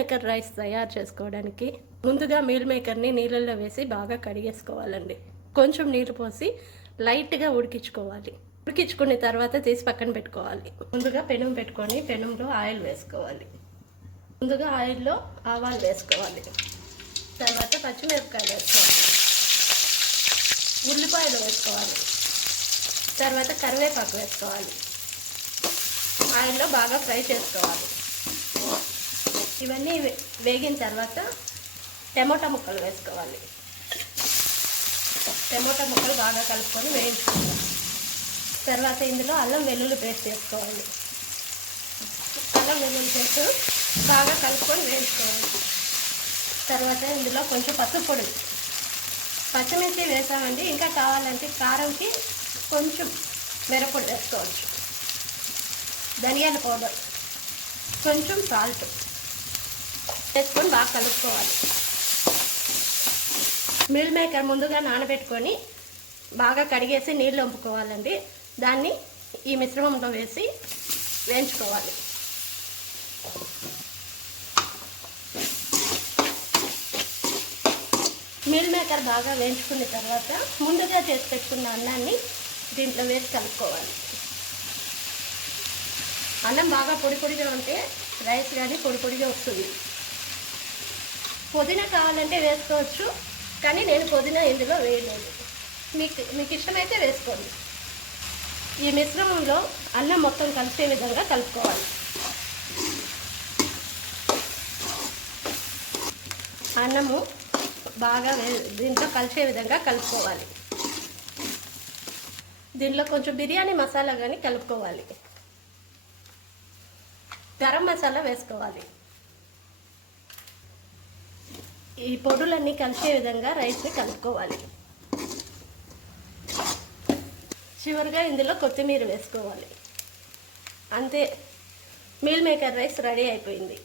Maker rice తయారు చేసుకోవడానికి ముందుగా మీల్ మేకర్ని నీళ్ళల్లో వేసి బాగా కడిగేసుకోవాలండి. కొంచెం నీళ్ళు పోసి లైట్గా ఉడికించుకోవాలి. ఉడికించుకున్న తర్వాత తీసి పక్కన పెట్టుకోవాలి. ముందుగా పెనం పెట్టుకొని పెనంలో ఆయిల్ వేసుకోవాలి. ముందుగా ఆయిల్లో ఆవాలు వేసుకోవాలి. తర్వాత పచ్చిమిరపకాయలు వేసుకోవాలి. ఉల్లిపాయలు వేసుకోవాలి. తర్వాత కరివేపాకు వేసుకోవాలి. ఆయిల్లో బాగా ఫ్రై చేసుకోవాలి. ఇవన్నీ వేగిన తర్వాత టమోటా ముక్కలు వేసుకోవాలి. టమోటా ముక్కలు బాగా కలుపుకొని వేయించుకోవాలి. తర్వాత ఇందులో అల్లం వెల్లుల్లి పేస్ట్ వేసుకోవాలి. అల్లం వెల్లుల్లి పేస్ట్ బాగా కలుపుకొని వేయించుకోవాలి. తర్వాత ఇందులో కొంచెం పసుపు పొడి, పచ్చిమిర్చి వేసామండి. ఇంకా కావాలంటే కారంకి కొంచెం మిరప్పొడి వేసుకోవచ్చు. ధనియాల పౌడర్, కొంచెం సాల్ట్ వేసుకొని బాగా కలుపుకోవాలి. మీల్ మేకర్ ముందుగా నానబెట్టుకొని బాగా కడిగేసి నీళ్ళు వంపుకోవాలండి. దాన్ని ఈ మిశ్రమంలో వేసి వేయించుకోవాలి. మీల్ మేకర్ బాగా వేయించుకున్న తర్వాత ముందుగా చేసి పెట్టుకున్న అన్నాన్ని దీంట్లో వేసి కలుపుకోవాలి. అన్నం బాగా పొడి పొడిగా ఉంటే రైస్ కానీ పొడి పొడిగా వస్తుంది. పుదీనా కావాలంటే వేసుకోవచ్చు, కానీ నేను పుదీనా ఇందులో వేయలేదు. మీకు ఇష్టమైతే వేసుకోండి. ఈ మిశ్రమంలో అన్నం మొత్తం కలిసే విధంగా కలుపుకోవాలి. అన్నము బాగా దీంట్లో కలిసే విధంగా కలుపుకోవాలి. దీనిలో కొంచెం బిర్యానీ మసాలా కానీ కలుపుకోవాలి. గరం మసాలా వేసుకోవాలి. ఈ పొడులన్నీ కలిసే విధంగా రైస్ని కలుపుకోవాలి. చివరిగా ఇందులో కొత్తిమీర వేసుకోవాలి. అంతే, మీల్ మేకర్ రైస్ రెడీ అయిపోయింది.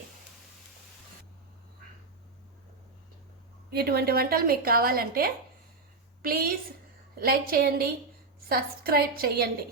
ఇటువంటి వంటలు మీకు కావాలంటే ప్లీజ్ లైక్ చేయండి, సబ్స్క్రైబ్ చేయండి.